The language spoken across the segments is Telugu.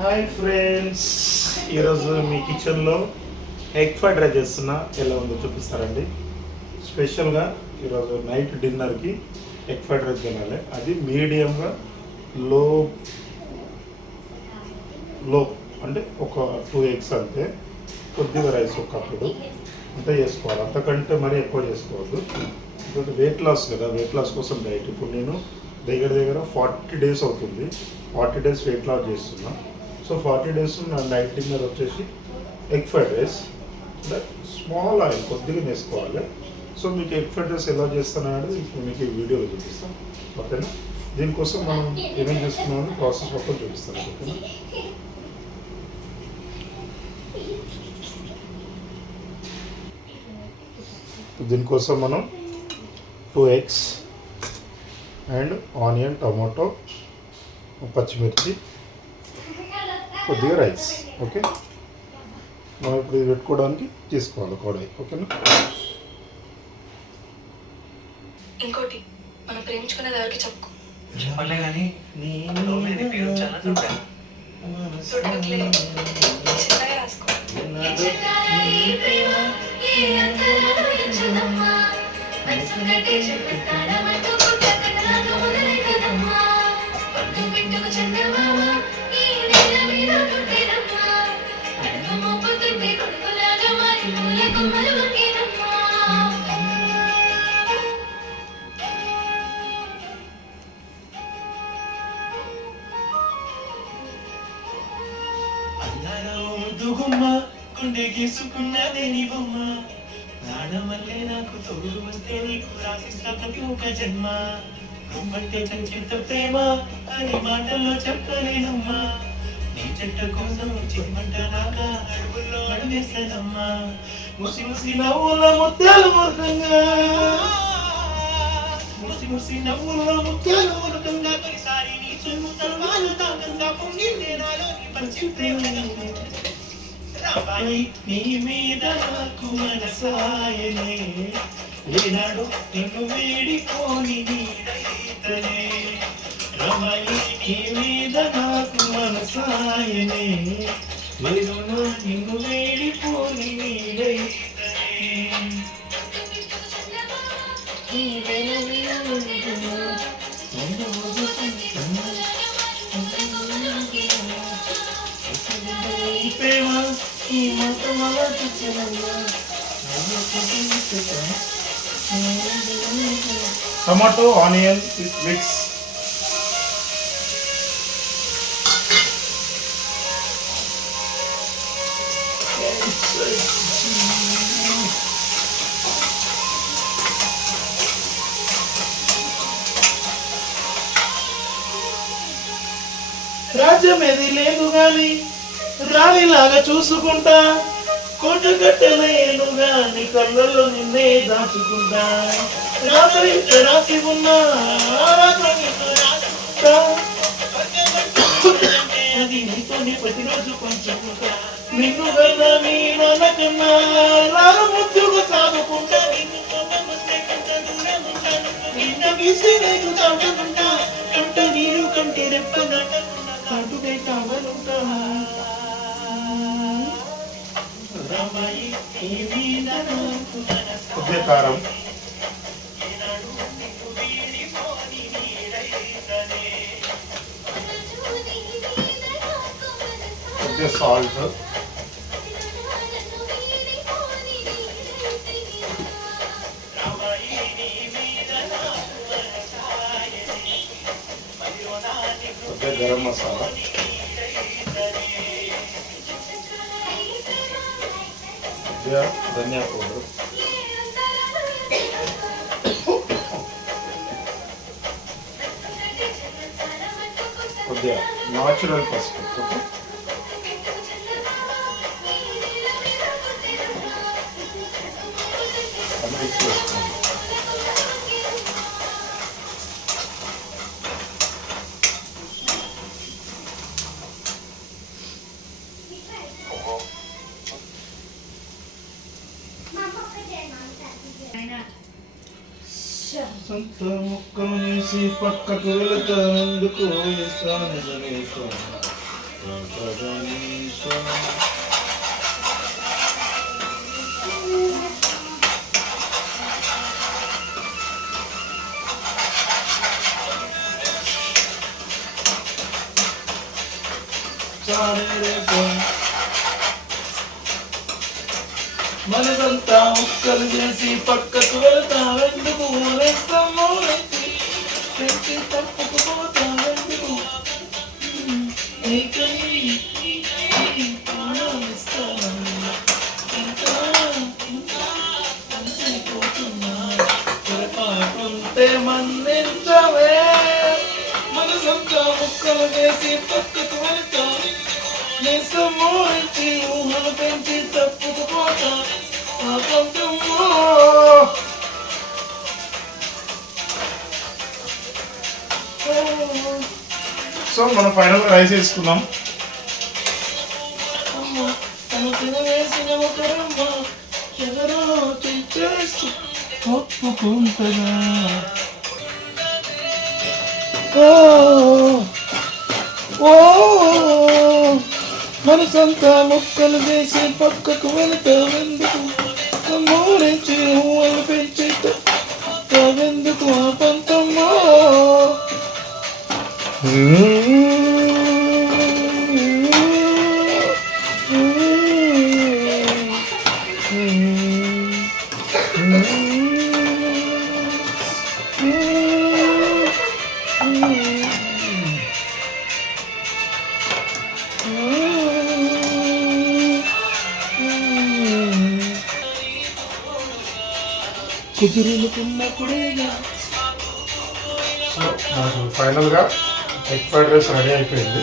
హాయ్ ఫ్రెండ్స్, ఈరోజు మీ కిచెన్లో ఎగ్ ఫ్రైడ్ రైస్ చేస్తున్నా. ఎలా ఉందో చూపిస్తారండి. స్పెషల్గా ఈరోజు నైట్ డిన్నర్కి ఎగ్ ఫ్రైడ్ రైస్ తినాలి. అది మీడియంగా లో లో అంటే ఒక 2 ఎగ్స్ అంతే, కొద్దిగా రైస్ ఒక కప్పుడు అంతే చేసుకోవాలి. అంతకంటే మరీ ఎక్కువ చేసుకోవద్దు. ఎందుకంటే వెయిట్ లాస్ కదా, వెయిట్ లాస్ కోసం డైట్. ఇప్పుడు నేను దగ్గర 40 days అవుతుంది. 40 days వెయిట్ లాస్ చేస్తున్నా. సో 40 days నా నైట్ డిన్నర్ వచ్చేసి egg fried rice, small oil కొద్దిగా వేసుకోవాలి. సో మీకు ఎగ్ ఫ్రైడ్ రైస్ ఎలా చేస్తాను అనేది ఇప్పుడు మీకు ఈ వీడియోలో చూపిస్తాను, ఓకేనా? దీనికోసం మనం ఏమేమి చేసుకున్నామని ప్రాసెస్ మొత్తం చూపిస్తాను, ఓకేనా? దీనికోసం మనం 2 eggs అండ్ ఆనియన్, టమాటో, పచ్చిమిర్చి, కొద్దిగా రైస్, ఓకే? మనం ఇప్పుడు ఇది పెట్టుకోవడానికి తీసుకోవాలి కడాయి, ఓకేనా? ఇంకోటి, మనం ప్రేమించుకునేది ఎవరికి చెప్పుకో. చెప్పలే కానీ చిన్నగా రాసుకో. దుగుమ్మ గుండె గీసుకున్నదే నీ బొమ్మ, ప్రాణమల్లే నాకు తోడు వస్తే నీకు రాసిస్తా ప్రతి ఒక్క జన్మ. నువ్వంటే చంచిత ప్రేమ అని మాటల్లో చెప్పలేనమ్మా, నీ చెట్ట కోసం చిమ్మంట నాక అడుగుల్లో అడిగేస్తానమ్మా. ముసి ముసి నవ్వుల ముత్యాలు మూర్ఖంగా, ముసి ముసి నవ్వుల ముత్యాలు మూర్ఖంగా, కొన్నిసారి నీ చున్నుతలు వాళ్ళు తాకంగా పొంగిందే నాలోని పంచి ప్రేమ. రమాయి నీ మీద నాకు మనసాయనే, ఏనాడు నిన్ను వీడిపోని నీడైతనే. రమాయి నీ మీద నాకు మనసాయనే, ఏనాడు నిన్ను వీడిపోని నీడైతనే. ప్రేమ టమాటో, ఆనియన్ మిక్స్. రాజ్యం ఏది లేదు గాని రాణిలాగా చూసుకుంటా, కోట కట్టలేను గాని కళ్ళలో నిన్నే దాచుకుంటా. రాత్రి రాసి ఉన్నా అది నీతోని ప్రతిరోజు పంచుకుంటా. నిన్ను కన్నా నీ నాన్న కన్నా రాను ముద్దుగా సాగుకుంటా. నిన్న గీసి నేను తాగుతుంటా, కంట నీరు కంటే రెప్పగా తాటుగా కావాలంటా. కొద్దిగా కారం, కొద్దిగా సాల్ట్, కొద్దిగా గరం మసాలా, కొద్దిగా ధనియా పౌడర్, కొద్దిగా న్యాచురల్ పసుపు, ఓకే? అది మిక్స్ చేసుకోండి. సొంత ముక్కలు వేసి పక్కకు వెళుతా, ఎందుకు మనదంతా ముక్కలు చేసి పక్కకు వెళ్తావెందుకు ఊరేస్తాము పెట్టి తప్పుకు పోతావెందుకు నీకై ప్రాణమిస్తానన్నా ఇంకా అంతైపోతున్నా పొరపాటుంటే మన్నించవే మనదంతా ముక్కలు చేసి పక్కకు వెళ్తా నిజమూరించి ఊహలు పెంచి తప్పుకు పోతా పాపంతమ్మో సో మనం ఫైనల్గా రైస్ వేసుకున్నాం. అమ్మ తను తినవేసిన ఒకరమ్మ ఎవరో చేస్తూ ఒప్పుకుంటదా ఓ మనసంతా ముక్కలు చేసి పక్కకు వెళతావెందుకు నమ్మూరించి ఊహలు పెంచి తావెందుకు ఆ పంతమ్మో కుదురుకున్నప్పుడేగా సో నాకు ఫైనల్గా ఎగ్ ఫ్రైడ్ రైస్ రెడీ అయిపోయింది.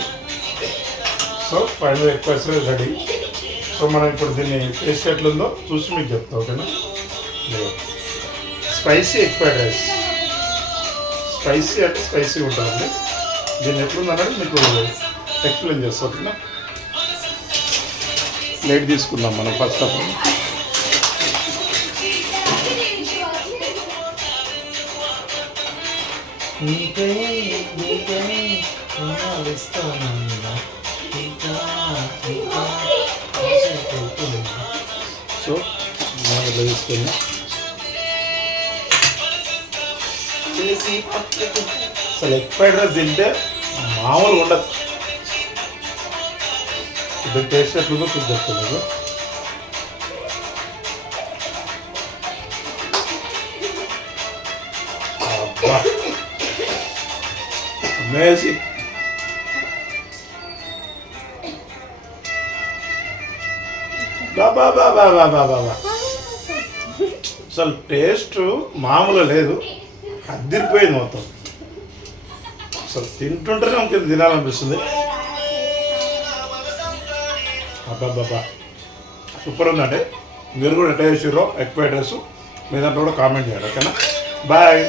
So final egg fried rice ready. So మనం ఇప్పుడు దీన్ని టేస్ట్ ఎట్లుందో చూసి మీకు చెప్తా, ఓకేనా? Spicy egg fried rice, spicy అంటే స్పైసీ ఉంటుంది. దీన్ని ఎట్లుందన్నది మీకు ఎక్స్ప్లెయిన్ చేస్తా, ఓకేనా? ప్లేట్ తీసుకుందాం మనం ఫస్ట్ ఆఫ్ ఆల్. నీకై ఇస్తానన్నా ఇంకా సో మనం ఇట్లా తీసుకుని చేసి పక్కకు అసలు ఎగ్ ఫ్రైడ్ రైస్ తింటే మామూలుగా ఉండదు. ఇప్పుడు టేస్ట్ ఎట్లుందో చూపిస్తాను మీకు. అబ్బా అమేజింగ్. బాబా బాబా బాబా బాబా అసలు టేస్ట్ మామూలుగా లేదు, అద్దరిపోయింది మొత్తం. అసలు తింటుంటేనే ఇంకేం తినాలనిపిస్తుంది. అబ్బాబ్బా సూపర్ ఉందండి. మీరు కూడా ఎట్లా చేసిర్రో ఎగ్ ఫ్రైడ్ రైస్ మీ దాంట్లో కూడా కామెంట్ చేయండి, ఓకేనా? బాయ్.